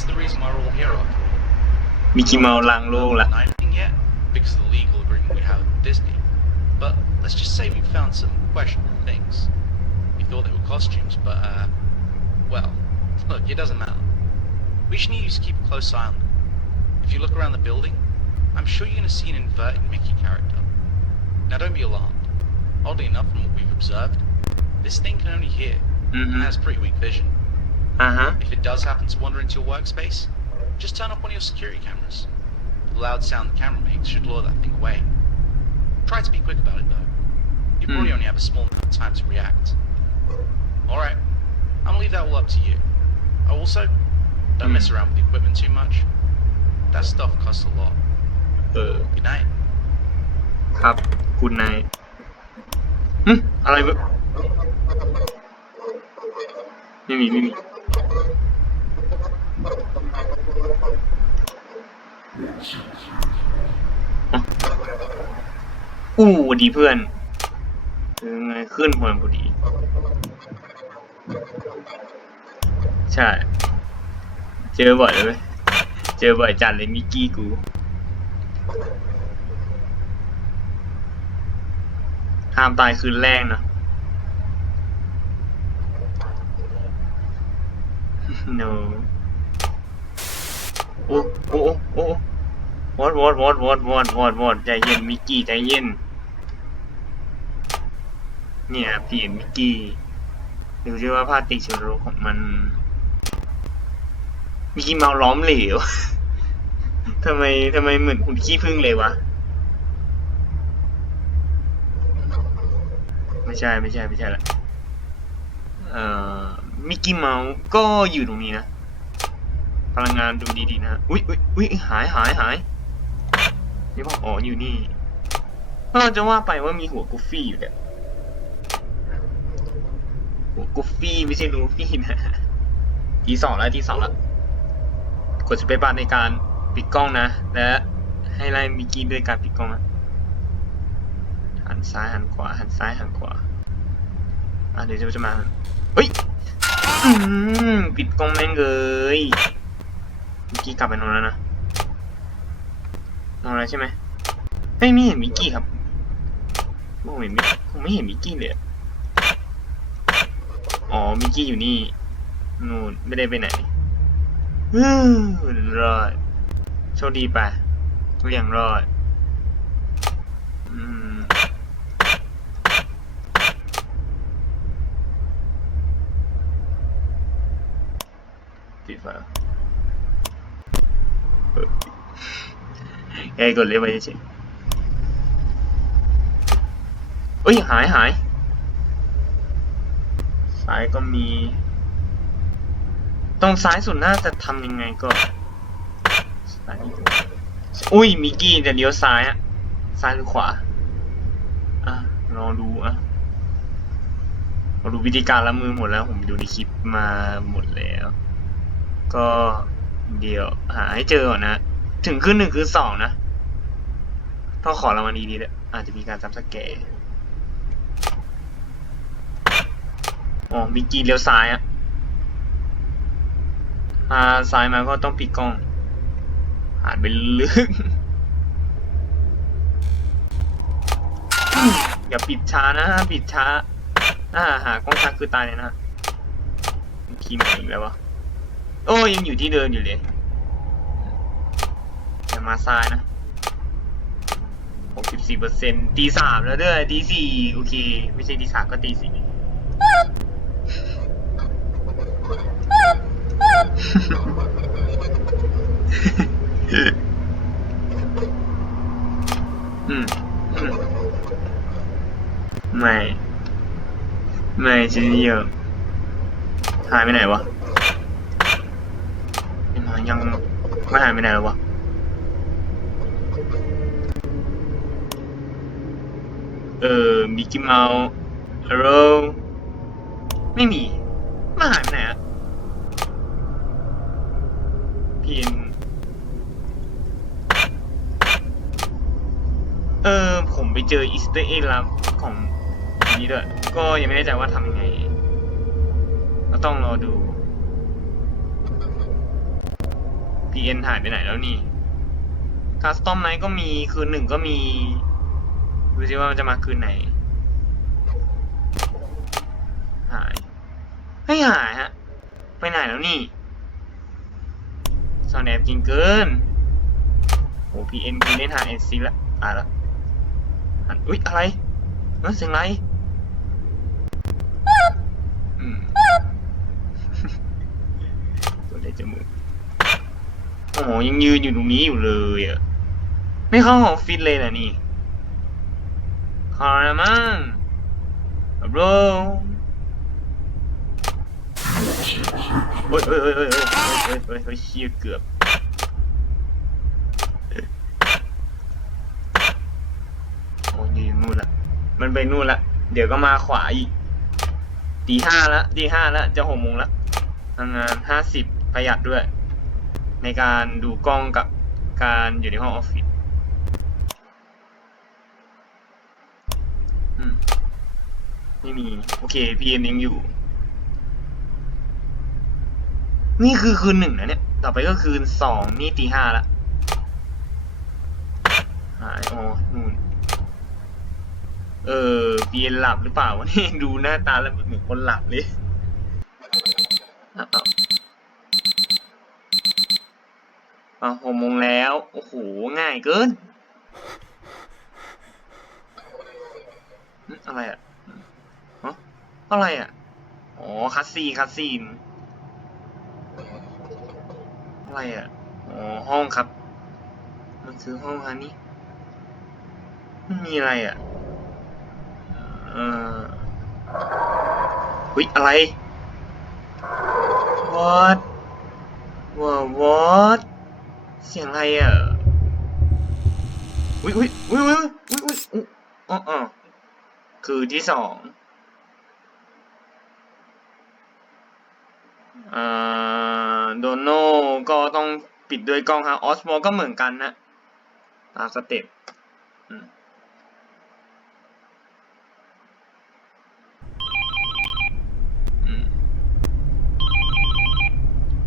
It's the reason why we're all here after all. มิกกี้เมาส์ล้างโลกละ Not anything yet because of the legal agreement we have with Disney. But let's just say we found some questionable things. We thought they were costumes, but uh, well, look, it doesn't matter. We just need you to keep a close eye on them. If you look around the building, I'm sure you're going to see an inverted Mickey character. Now, don't be alarmed. Oddly enough, from what we've observed, this thing can only hear อือฮึ and has pretty weak vision. อ่าฮะ If it does happen to wander into your workspace, just turn off one of your security cameras. The loud sound the camera makes should lure that thing away. Try to be quick about it though. You Hmm. probably only have a small amount of time to react. Alright, I'm gonna leave that all up to you. Oh, also, don't mess Hmm. around with the equipment too much. That stuff costs a lot. เออ Good night. ครับ คุณนายหึอะไรวะไม่มี ไม่มี อู้ดีเพื่อนเออไงขึ้นพลพอดี ใช่ เจอบ่อยเลยเว้ยเจอบ่อยจัดเลยมิกกี้กูห้ามตายคืนแรกนะ no โอ้โอ้โอ้ โอ้วอดวอดวอดวอดวอดวอดวอดใจเย็นมิกกี้ใจเย็น เนี่ยพี่เห็นมิกกี้ดูดิว่าผ้าติเชอโรของมันมิกกี้เมาล้อมเหลวทำไมทำไมเหมือนคุณขี้ผึ้งเลยวะ ไม่ใช่ไม่ใช่ไม่ใช่ละเอ่อมิกกี้เมาส์ก็อยู่ตรงนี้นะ พลังงานดูดีๆนะ อุ้ยอุ้ยอุ้ยหายหายหาย นี่บอกอ๋ออยู่นี่เออจะว่าไปว่ามีหัวกูฟี่อยู่เนี่ยหัวกูฟี่ไม่ใช่ลูฟี่นะทีสองแล้วทีสองแล้วกดสเปซบาร์ในการปิดกล้องนะ และให้ไล่มิกกี้ด้วยการปิดกล้องนะหันซ้ายหันขวาหันซ้ายหันขวาอะเดี๋ยวจะจะมาเฮ้ยปิดกล้องแม่งเลยมิกกี้กลับไปนอนแล้วนะ นอนแล้วใช่ไหมเฮ้ยไม่เห็นมิกกี้ครับมเห็นมิผมไม่เห็นมิกกี้เลยอ๋อมิกกี้อยู่นี่นู่นไม่ได้ไปไหนรอดโชคดีไปทุกอย่างรอดอืมปิดไฟเออ แค่กดเลี้ยวไปเฉยเอ้ย หายหายซ้ายก็มี ตรงซ้ายสุดน่าจะทำยังไงก็ อุ้ย มิกกี้จะเลี้ยวซ้ายอะซ้ายหรือขวา อะรอดูอะเราดูวิธีการละมือหมดแล้ว ผมดูในคลิปมาหมดแล้ว ก็เดี๋ยวหาให้เจอก่อนนะ ถึงขึ้นหนึ่งคือสองนะ ต้องขอรางวัลดีๆเลยอาจจะมีการจำสแกร์อ๋อมิกกี้เลี้ยวซ้ายอะอ่าซ้ายมาก็ต้องปิดกล้องอ่านไปลึกอย่าปิดช้านะปิดช้าอ่าหากล้องช้าคือตายเลยนะคีมาอีกแล้ววะโอ้ยังอยู่ที่เดิมอยู่เลย มาซ้ายนะ64เปอร์เซ็นต์ตีสามแล้วเด้อตีสี่โอเค ไม่ใช่ตีสามก็ตีสี่อืมอืมไม่ ไม่ชิ้นเดียวหายไปไหนวะยังมายังไม่หายไปไหนแล้ววะ เออมิกกี้เมาส์ฮัลโหลไม่มีมาหายไปไหนอะพินเออผมไปเจออีสเตอร์เอ็กลับของนี้ด้วย ก็ยังไม่แน่ใจว่าทำยังไง ก็ต้องรอดู PN หายไปไหนแล้วนี่คัสตอมไนก็มีคืนหนึ่งก็มี ดูสิว่ามันจะมาคืนไหน หายให้หายฮะ ไปไหนแล้วนี่ซอนแอบจริงเกินโอ้ PN คือเล่นหาเอซีละตายละหันอุ๊ย อะไรเออเสียงไรอืมตัวเล็จมูกโอ้ยังยืนอยู่ตรงนี้อยู่เลยอะ ไม่เข้าห้องฟิตเลยนะนี่ ขอนะมั้งบรโอ้ยเฮ้ยเฮ้ยเฮ้ยเฮ้ยเฮ้ยเฮ้ยเฮ้ยเชี่ยเกือบโอ้ยยืนนู่นละ มันไปนู่นละ เดี๋ยวก็มาขวาอีกตีห้าละตีห้าละจะหกโมงละทำงานห้าสิบประหยัดด้วย ในการดูกล้องกับการอยู่ในห้องออฟฟิศอืม ไม่มี โอเค PM ยังอยู่ นี่คือคืนหนึ่งนะเนี่ย ต่อไปก็คืนสองนี่ตีห้าละหายอ๋อนู่น เออพีเบียนหลับหรือเปล่าวะนี่ดูหน้าตาแล้วเหมือนคนหลับเลยอ้าวอ้าหกโมงแล้ว โอ้โห ง่ายเกิน อะไรอะฮะ อะไรอะ อ๋อ คัสซีนคัสซีน อะไรอะ อ๋อ ห้องครับ มันคือห้องฮันนี่มันมีอะไรอะ เอ่อวิอะไร what ว่า what เสียงอะไรอะวิวิวิวิวิวิอุ๊อ๋ออ๋อคือที่สองอ่า โดโน่ก็ต้องปิดด้วยกล้องฮะออสโมก็เหมือนกันนะตามสเต็ปอืมอืม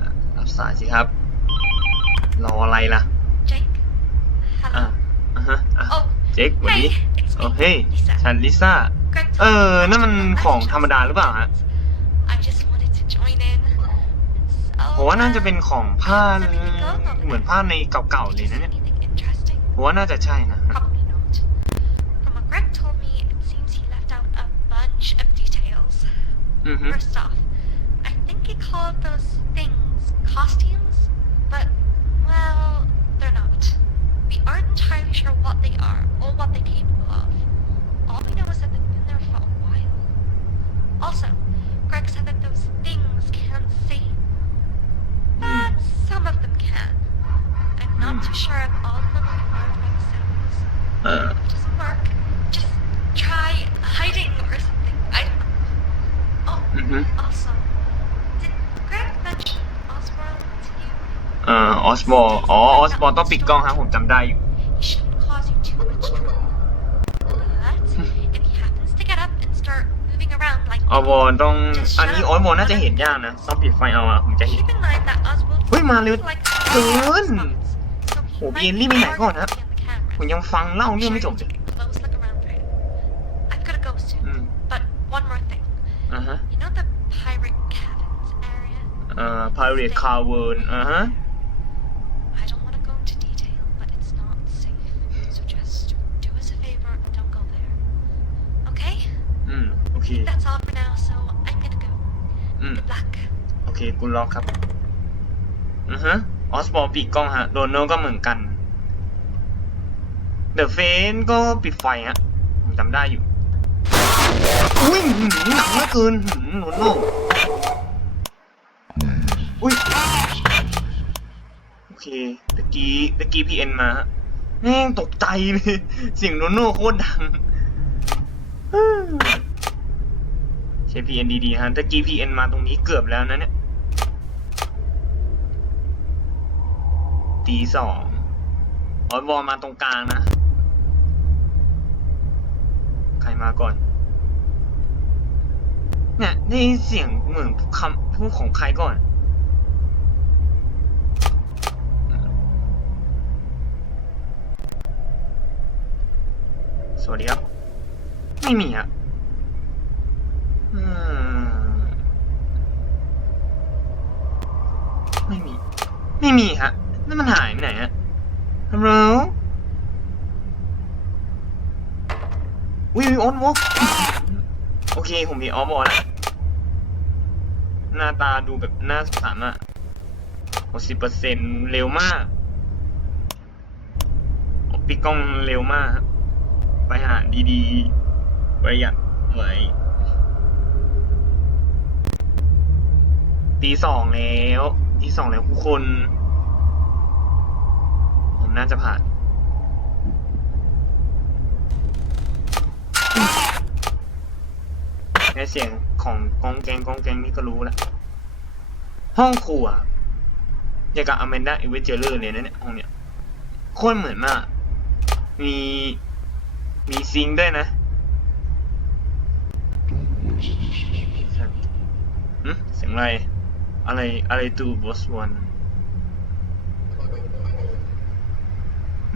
อะรับสายสิครับ รออะไรล่ะ Jake? อะ Hello. อะฮะอะ oh, เจ๊กวัน hey, นี้ it's โอ้ me, เฮ้ย Lisa. ฉันลิซ่า Greg เอ told อ me นั่นมัน to come ของ and ธรรมดาหรือเปล่าฮะ ผมว่าน่าจะเป็น uh, ของผ้า how's everything going over เหมือน there? ผ้าในเก่าๆ Did เลย you นะ see เนี่ย anything interesting? ผมว่าน่าจะใช่นะ Probably not. From what Greg told me, it seems he left out a bunch of details. อือฮึ First off, I think he called those things costumes, but, well, they're not. We aren't entirely sure what they are or what they're capable of. All we know is that they've อ่อออสบอลอ๋อออสบอลต้องปิดกล้องฮะผมจำได้อยู่ He shouldn't cause you too much trouble. But if he happens to get up and start moving around like ออวอลต้อง อันนี้ออสบอลน่าจะเห็นยากนะต้องปิดไฟเอาอะผมจะเห็น keep in mind that Oswald เฮ้ยมาเร็ว like เกิน spots, so he โอ้ might บีเอ็นรีบไปไหนก่อนฮะ target me on the ผม cameras. ยังฟังเล่าเรื่องไม่จบ Sure เลย you take a close look around for him. I've got to go soon. อืม But one more thing. อ่าฮะ You know the pirate cabins area? เอ่อ Pirate Cavern อ่าฮะ มโอเค That's all for now, so I'm gonna go. อืม Good luck. โอเคกูล็อกครับ อือฮะออสบอลปิดกล้องฮะ โดนโนก็เหมือนกัน เดอะเฟนก็ปิดไฟฮะ ผมจำได้อยู่ อุ้ยหืมหนักเหลือเกินหืมโดนโนอุ้ย โอเคตะกี้ตะกี้พีเอ็นมาฮะแม่งตกใจเลย เสียงโดนโนโคตรดัง ใช้ PN ดีๆฮะตะกี้ PN มาตรงนี้เกือบแล้วนะเนี่ยตีสองออสวอมาตรงกลางนะ ใครมาก่อน เนี่ยได้นเสียงเหมือนคำพูดของใครก่อนสวัสดีครับ ไม่มีอะ ไม่มี ไม่มีฮะนั่นมันหายไปไหนฮะฮัลโหลอุ้ยออนวอโอเค ผมมีออฟบอลแล้วหน้าตาดูแบบน่าสงสารมากหกสิบเปอร์เซ็นเร็วมากปิกล้องเร็วมาก ไปหาดีๆประหยัดไว้ ตีสองแล้วตีสองแล้วทุกคน ผมน่าจะผ่านแค่เสียงของกองแกงกองแกงนี่ก็รู้แล้วห้องครัวอย่างกับอแมนดาเอเวเจอร์เลยนะเนี่ยห้องเนี้ยโคตรเหมือนมาก มีมีซิงค์ด้วยนะหืมเสียงอะไร อะไรอะไรตูบอสวัน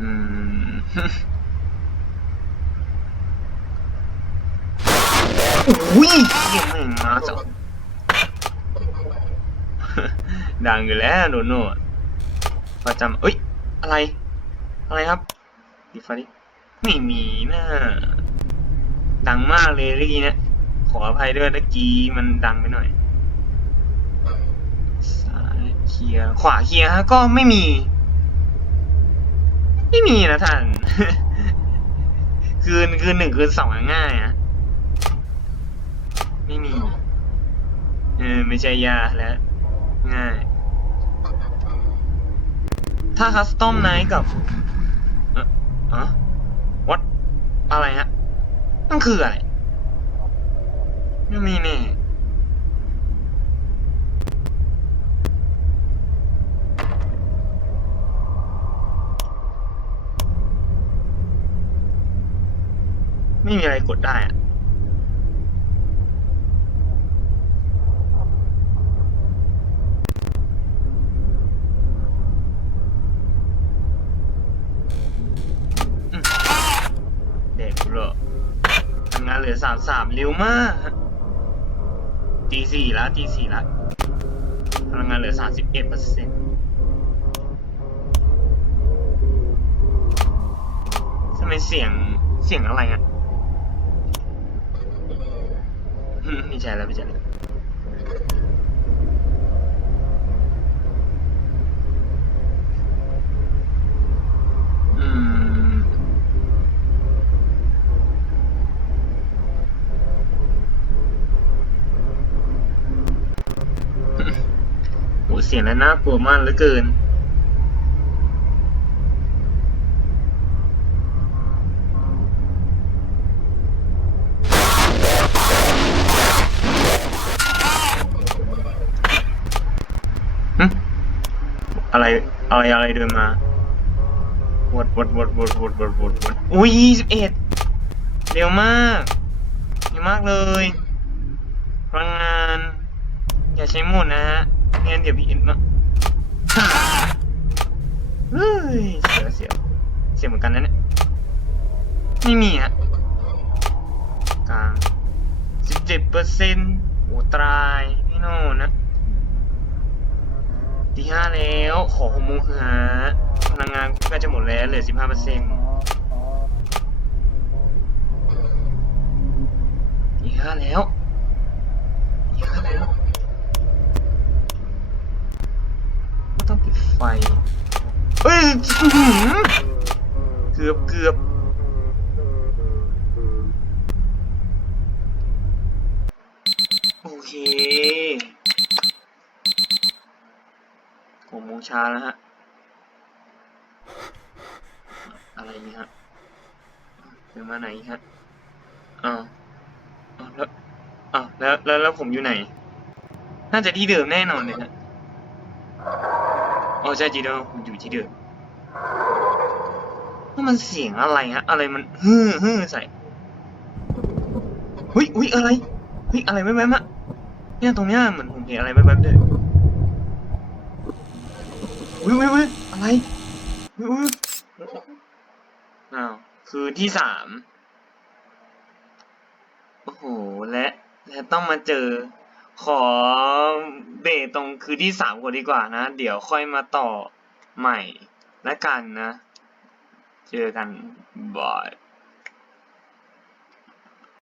อืมอุ้ยเสียงแม่งมาจังดังอยู่แล้วโดโน่ประจำเอ้ย อะไร อะไรครับดีฟ้าดิไม่มีนะดังมากเลยเมื่อกี้นะขออภัยด้วยเมื่อกี้มันดังไปหน่อย ซ้ายเคลียร์ขวาเคลียร์ฮะก็ไม่มี ไม่มีนะท่าน คืนคืนหนึ่งคืนสองง่ายอะไม่มีเออไม่ใช่ยาแล้วง่าย ถ้าคัสตอมไนท์กับเอ่อฮะวัดอะไรฮะนั่นคืออะไรไม่มีแน่ ไม่มีอะไรกดได้อะเด็กเหรอทำงานเหลือสามสามเร็วมากตีสี่แล้วตีสี่แล้วพลังงานเหลือสามสิบเอ็ดเปอร์เซ็นต์ทำไมเสียงเสียงอะไรอะ อืมไม่ใช่แล้วไม่ใช่แล้วอืม โหเสียงนั้นน่ากลัวมากเหลือเกิน อะไรอะไรอะไรเดินมาวดวดวดวดวดวดวดวดอุ้ยยี่สิบเอ็ดเร็วมากเร็วมากเลยพลังงาน อย่าใช้หมดนะฮะงั้นเดี๋ยวพี่อินมาเฮ้ยเสียวเสียวเสียวเหมือนกันนะเนี่ยไม่มีฮะกลางสิบเจ็ดเปอร์เซ็นต์โอ้ตาย ตีห้าแล้ว ขอหกโมงหาพลังงานก็จะหมดแล้วเหลือสิบห้าเปอร์เซ็นต์ตีห้าแล้วตีห้าแล้ว ก็ต้องปิดไฟเอ้ยเกือบเกือบโอเคห กโมงเช้าแล้วฮะ อะไรนี่ฮะเดินมาไหนฮะอ้าวอ้าวแล้วอ้าวแล้วแล้วแล้วผมอยู่ไหน น่าจะที่เดิมแน่นอนเลยฮะอ๋อใช่จีเดิมผมอยู่ที่เดิมนี่มันเสียงอะไรฮะ อะไรมันฮือฮือใส่เฮ้ยอุ้ยอะไรเฮ้ยอะไรแว๊บๆอะเนี่ยตรงเนี้ยเหมือนผมเห็นอะไรแว๊บๆด้วย อุ้ยอุ้ยอุ้ยอะไรอุ้ยอุ้ยอ้าวคืนที่สามโอ้โหและและต้องมาเจอ ขอเบรตรงคืนที่สามก่อนดีกว่านะ เดี๋ยวค่อยมาต่อใหม่และกันนะ เจอกันบ่อย